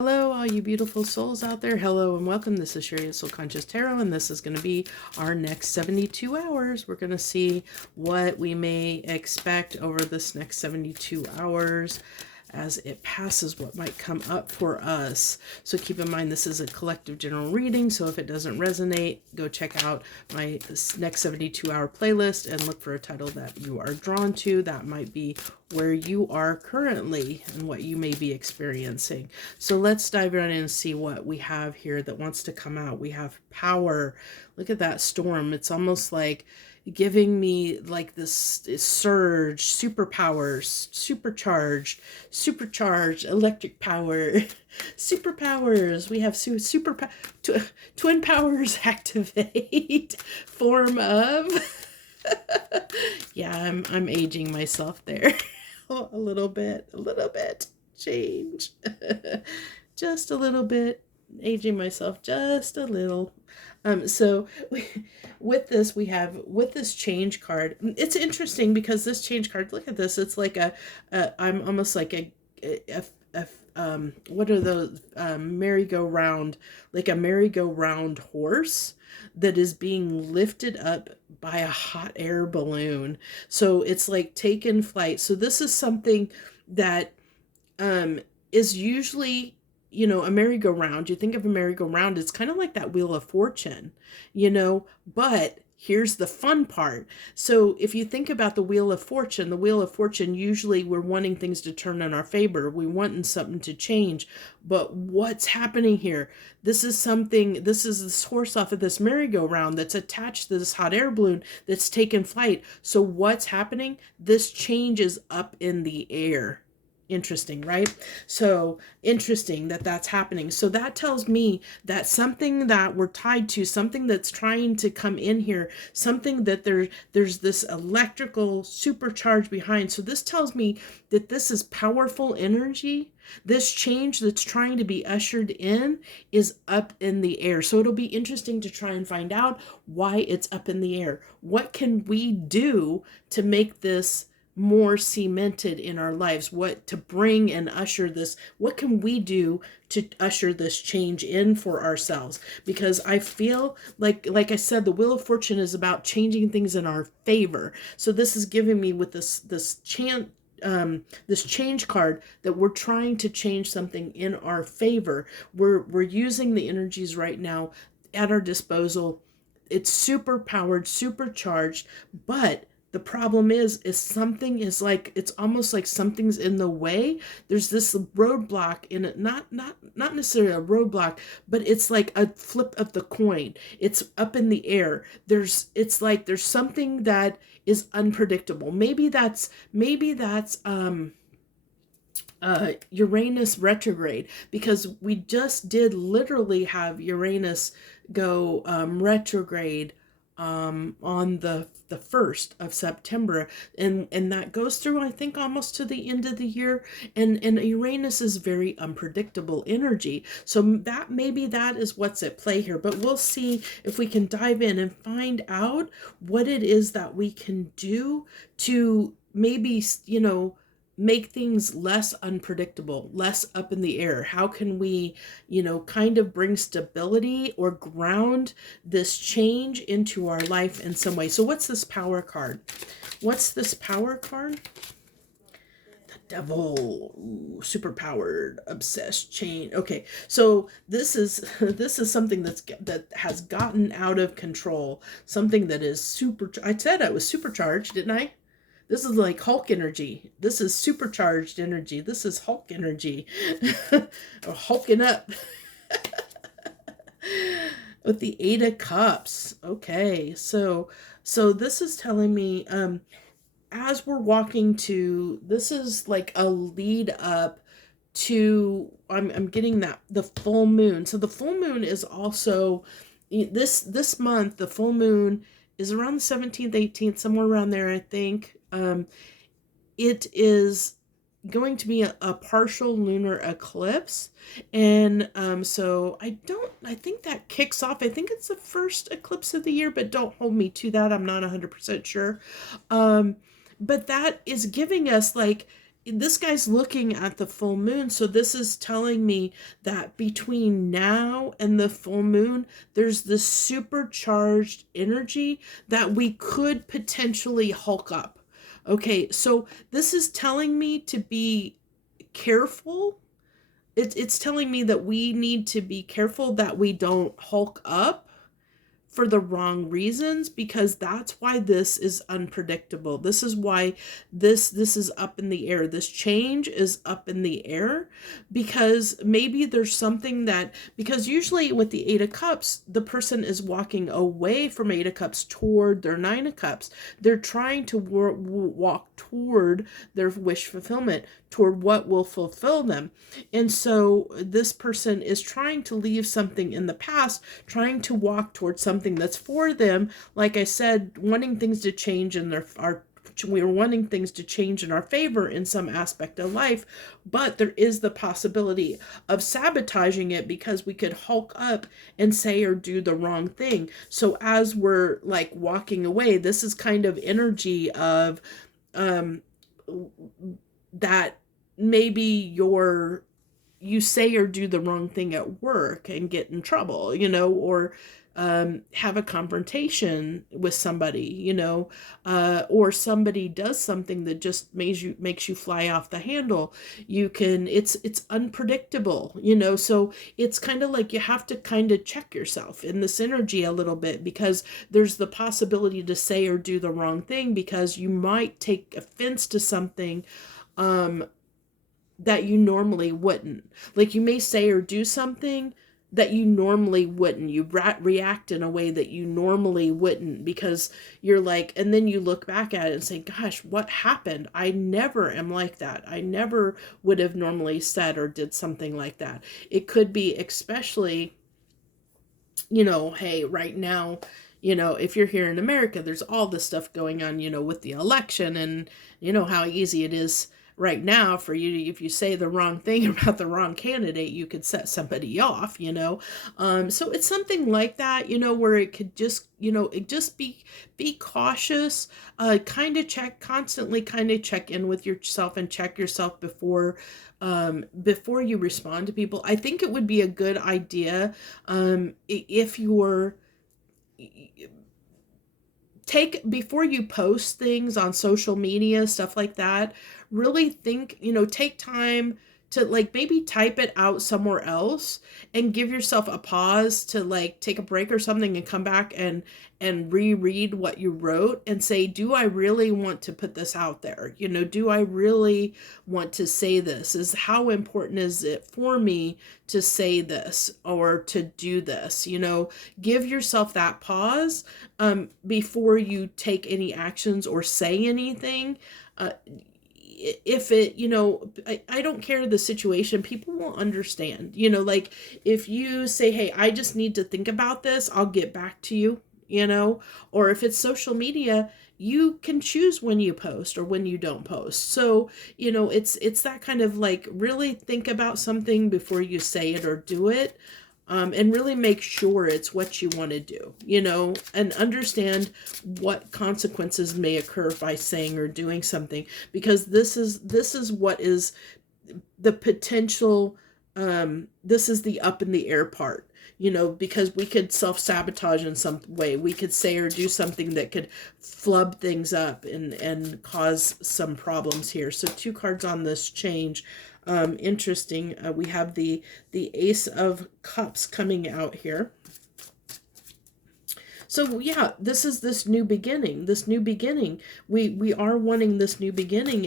Hello, all you beautiful souls out there. Hello and welcome. This is Sherry of Soul Conscious Tarot, and this is going to be our next 72 hours. We're going to see what we may expect over this next 72 hours as it passes, what might come up for us. So keep in mind, this is a collective general reading, so if it doesn't resonate, go check out my next 72-hour playlist and look for a title that you are drawn to. That might be where you are currently and what you may be experiencing. So let's dive right in and see what we have here that wants to come out. We have power. Look at that storm. It's almost like giving me like this surge, superpowers, supercharged electric power, superpowers. We have twin powers activate form of. Yeah, I'm aging myself there. a little bit change. Just a little bit, aging myself just a little. So with this, with this change card, it's interesting because this change card, look at this, it's like I'm almost like what are those, merry-go-round, like a merry-go-round horse that is being lifted up by a hot air balloon. So it's like taken flight. So this is something that is usually, a merry-go-round. You think of a merry-go-round, it's kind of like that Wheel of Fortune, but here's the fun part. So if you think about the Wheel of Fortune, usually we're wanting things to turn in our favor. We wanting something to change. But what's happening here? This is this horse off of this merry-go-round that's attached to this hot air balloon that's taken flight. So what's happening? This change is up in the air. Interesting, right? So interesting that that's happening. So that tells me that something that we're tied to, something that's trying to come in here, something that there's this electrical supercharge behind. So this tells me that this is powerful energy. This change that's trying to be ushered in is up in the air. So it'll be interesting to try and find out why it's up in the air. What can we do to make this more cemented in our lives? What to bring and usher this? What can we do to usher this change in for ourselves? Because I feel like I said, the Wheel of Fortune is about changing things in our favor. So this is giving me with this change card that we're trying to change something in our favor. We're using the energies right now at our disposal. It's super powered, supercharged, but the problem is something is like, it's almost like something's in the way. There's this roadblock in it, not necessarily a roadblock, but it's like a flip of the coin. It's up in the air. It's like there's something that is unpredictable. Maybe that's Uranus retrograde, because we just did literally have Uranus go retrograde on the 1st of September, and that goes through, I think, almost to the end of the year, and Uranus is very unpredictable energy. So that maybe that is what's at play here, but we'll see if we can dive in and find out what it is that we can do to maybe, make things less unpredictable, less up in the air. How can we, kind of bring stability or ground this change into our life in some way? So what's this power card? What's this power card? The Devil. Ooh, super powered, obsessed, chain. Okay, so this is something that has gotten out of control. Something that is super. I said I was supercharged, didn't I? This is like Hulk energy. This is supercharged energy. This is Hulk energy. Or hulking up. With the 8 of Cups. Okay, so this is telling me, as we're walking to, this is like a lead up to, I'm getting that, the full moon. So the full moon is also, this month, the full moon is around the 17th, 18th, somewhere around there, I think. It is going to be a partial lunar eclipse, and so I think that kicks off, I think it's the first eclipse of the year, but don't hold me to that, I'm not 100% sure. But that is giving us, like, this guy's looking at the full moon. So this is telling me that between now and the full moon, there's this supercharged energy that we could potentially hulk up. Okay, so this is telling me to be careful. It's telling me that we need to be careful that we don't hulk up for the wrong reasons, because that's why this is unpredictable. This is why this is up in the air. This change is up in the air, because maybe there's something that, because usually with the 8 of Cups, the person is walking away from 8 of Cups toward their 9 of Cups. They're trying to walk toward their wish fulfillment, toward what will fulfill them. And so this person is trying to leave something in the past, trying to walk towards something that's for them. Like I said, wanting things to change in we're wanting things to change in our favor in some aspect of life, but there is the possibility of sabotaging it because we could hulk up and say or do the wrong thing. So as we're like walking away, this is kind of energy of that maybe you say or do the wrong thing at work and get in trouble, or have a confrontation with somebody, or somebody does something that just makes you fly off the handle. It's unpredictable, so it's kind of like you have to kind of check yourself in this energy a little bit, because there's the possibility to say or do the wrong thing, because you might take offense to something that you normally wouldn't. Like you may say or do something that you normally wouldn't. You react in a way that you normally wouldn't, because you're like, and then you look back at it and say, gosh, what happened? I never am like that. I never would have normally said or did something like that. It could be especially, hey, right now, if you're here in America, there's all this stuff going on, with the election, and how easy it is right now for you, if you say the wrong thing about the wrong candidate, you could set somebody off, so it's something like that, where it could just, be cautious, constantly check in with yourself and check yourself before you respond to people. I think it would be a good idea, if you're before you post things on social media, stuff like that, really think, take time to like maybe type it out somewhere else and give yourself a pause to like take a break or something and come back and reread what you wrote and say, do I really want to put this out there? Do I really want to say this? How important is it for me to say this or to do this? Give yourself that pause before you take any actions or say anything. If it, I don't care the situation, people will understand, like if you say, hey, I just need to think about this, I'll get back to you, or if it's social media, you can choose when you post or when you don't post. So, it's that kind of like really think about something before you say it or do it. And really make sure it's what you want to do, and understand what consequences may occur by saying or doing something, because this is what is the potential, this is the up in the air part, because we could self-sabotage in some way. We could say or do something that could flub things up and cause some problems here. So 2 cards on this change. Interesting. We have the Ace of Cups coming out here. So yeah, this is this new beginning. We are wanting this new beginning,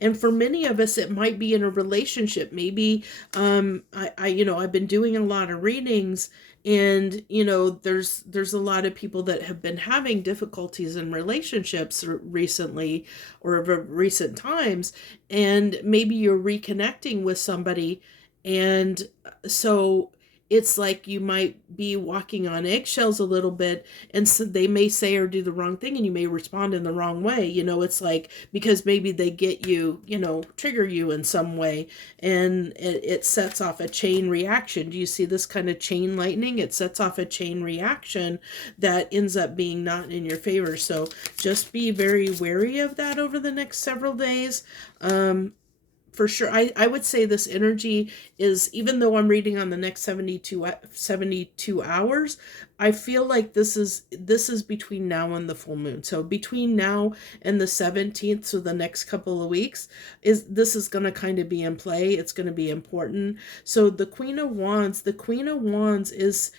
and for many of us, it might be in a relationship. Maybe I've been doing a lot of readings, and there's a lot of people that have been having difficulties in relationships recently or of recent times, and maybe you're reconnecting with somebody, and so it's like you might be walking on eggshells a little bit, and so they may say or do the wrong thing and you may respond in the wrong way. It's like, because maybe they get you, trigger you in some way, and it sets off a chain reaction. Do you see this kind of chain lightning? It sets off a chain reaction that ends up being not in your favor. So just be very wary of that over the next several days. for sure. I would say this energy is, even though I'm reading on the next 72 hours, I feel like this is between now and the full moon. So between now and the 17th, so the next couple of weeks, this is going to kind of be in play. It's going to be important. So the Queen of Wands is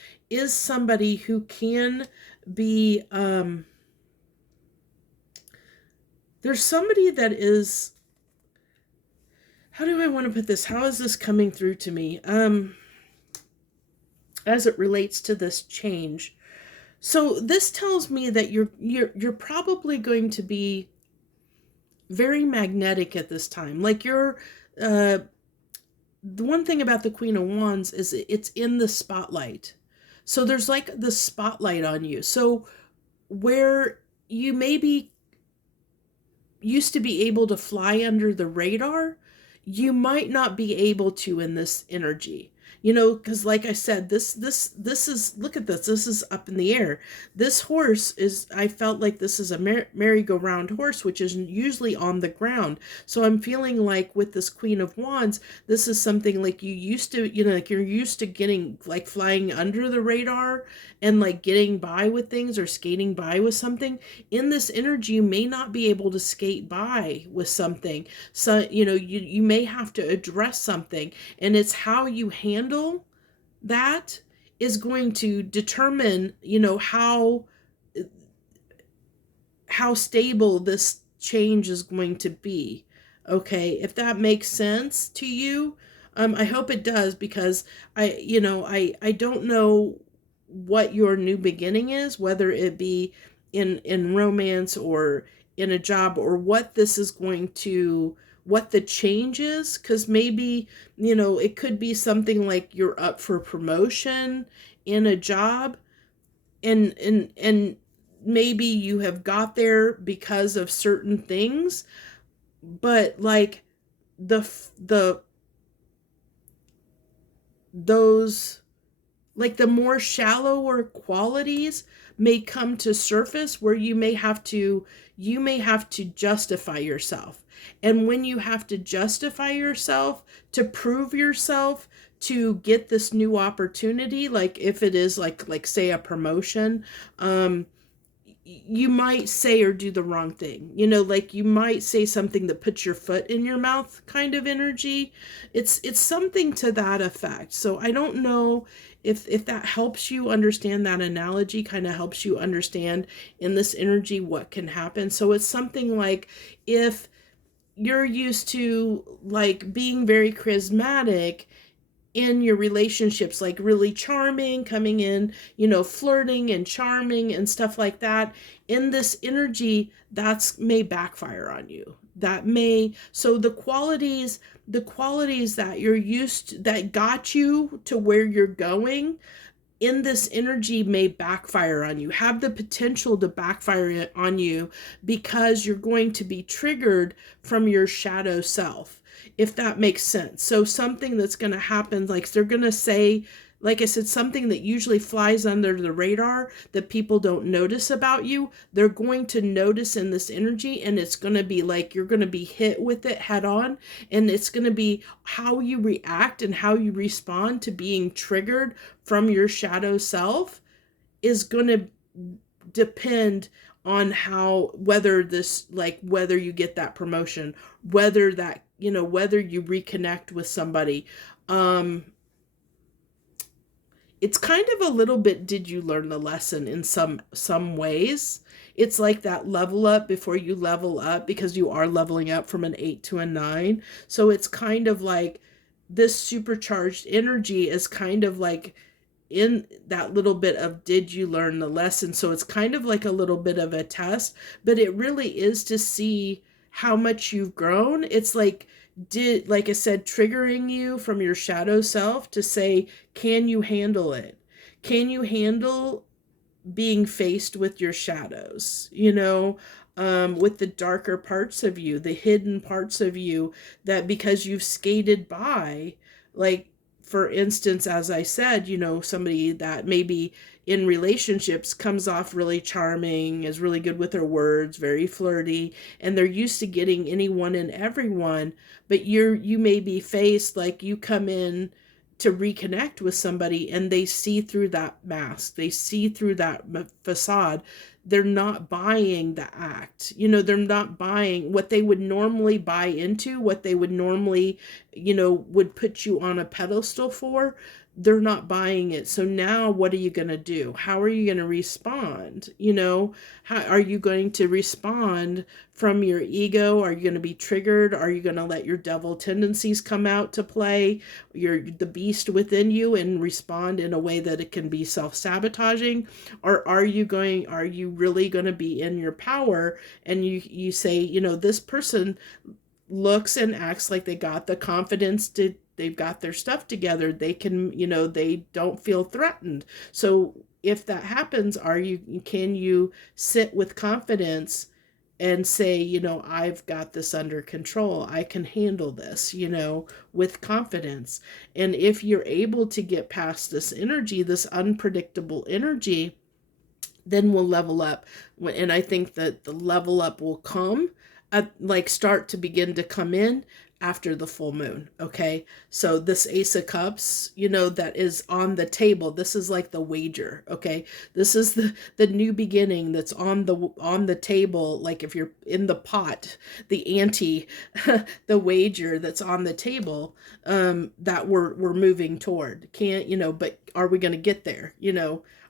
somebody who can be there's somebody that is, how do I want to put this? How is this coming through to me? As it relates to this change. So this tells me that you're probably going to be very magnetic at this time. Like uh the one thing about the Queen of Wands is it's in the spotlight. So there's like the spotlight on you. So where you maybe used to be able to fly under the radar, you might not be able to in this energy. Because like I said, this is, look at this. This is up in the air. This horse is, I felt like this is a merry-go-round horse, which is usually on the ground. So I'm feeling like with this Queen of Wands, this is something like you used to, like you're used to getting, like, flying under the radar and like getting by with things or skating by with something. In this energy, you may not be able to skate by with something. So you may have to address something, and it's how you handle that is going to determine how stable this change is going to be. Okay, if that makes sense to you. I hope it does, because I don't know what your new beginning is, whether it be in romance or in a job, or what this is going to, what the change is. Because maybe it could be something like you're up for promotion in a job, and maybe you have got there because of certain things, but like the those, like, the more shallower qualities may come to surface, where you may have to justify yourself. And when you have to justify yourself to prove yourself to get this new opportunity, like if it is like say a promotion, you might say or do the wrong thing. Like you might say something that puts your foot in your mouth, kind of energy. It's something to that effect. So I don't know if that helps you understand, that analogy kind of helps you understand in this energy what can happen. So it's something like, if you're used to like being very charismatic in your relationships, like really charming, coming in, flirting and charming and stuff like that, in this energy, that's may backfire on you. So the qualities that you're used to, that got you to where you're going, in this energy may backfire on you, have the potential to backfire on you, because you're going to be triggered from your shadow self, if that makes sense. So something that's going to happen, like they're going to say, like I said, something that usually flies under the radar that people don't notice about you, they're going to notice in this energy, and it's going to be like you're going to be hit with it head on, and it's going to be how you react and how you respond to being triggered from your shadow self is going to depend on whether you get that promotion, whether you reconnect with somebody. It's kind of a little bit, did you learn the lesson in some ways? It's like that level up before you level up, because you are leveling up from an 8 to a 9. So it's kind of like this supercharged energy is kind of like in that little bit of, did you learn the lesson? So it's kind of like a little bit of a test, but it really is to see how much you've grown. It's like I said, triggering you from your shadow self to say, can you handle it? Can you handle being faced with your shadows, with the darker parts of you, the hidden parts of you, that because you've skated by, like, for instance, as I said, somebody that maybe in relationships comes off really charming, is really good with their words, very flirty, and they're used to getting anyone and everyone, but you may be faced, like, you come in to reconnect with somebody and they see through that mask, they see through that facade. They're not buying the act, they're not buying what they would normally buy into, what they would normally, would put you on a pedestal for. They're not buying it. So now what are you going to do? How are you going to respond? How are you going to respond from your ego? Are you going to be triggered? Are you going to let your devil tendencies come out to play, the beast within you, and respond in a way that it can be self-sabotaging? Or are you really going to be in your power, and you say, this person looks and acts like they got the confidence to, they've got their stuff together, they can, they don't feel threatened. So if that happens, can you sit with confidence and say, I've got this under control, I can handle this, with confidence? And if you're able to get past this energy, this unpredictable energy, then we'll level up. And I think that the level up will come, start to begin to come in after the full moon. Okay. So this Ace of Cups, that is on the table. This is like the wager. Okay. This is the new beginning that's on the table. Like if you're in the pot, the ante, the wager that's on the table, that we're moving toward. But are we going to get there?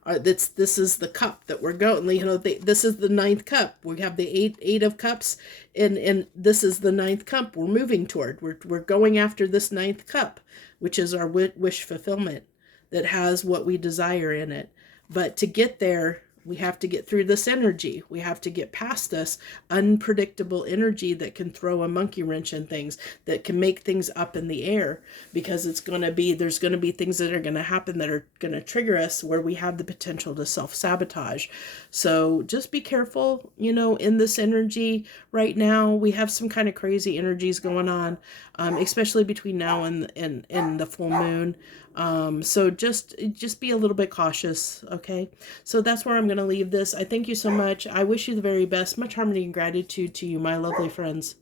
This is the cup that we're going. This is the ninth cup. We have the eight of cups, and this is the ninth cup we're moving toward. We're going after this ninth cup, which is our wish fulfillment that has what we desire in it. But to get there, we have to get through this energy. We have to get past this unpredictable energy that can throw a monkey wrench in things, that can make things up in the air, because there's going to be things that are going to happen that are going to trigger us, where we have the potential to self-sabotage. So just be careful, in this energy right now. We have some kind of crazy energies going on, especially between now and the full moon. So just be a little bit cautious. Okay. So that's where I'm going to leave this. I thank you so much. I wish you the very best. Much harmony and gratitude to you, my lovely friends.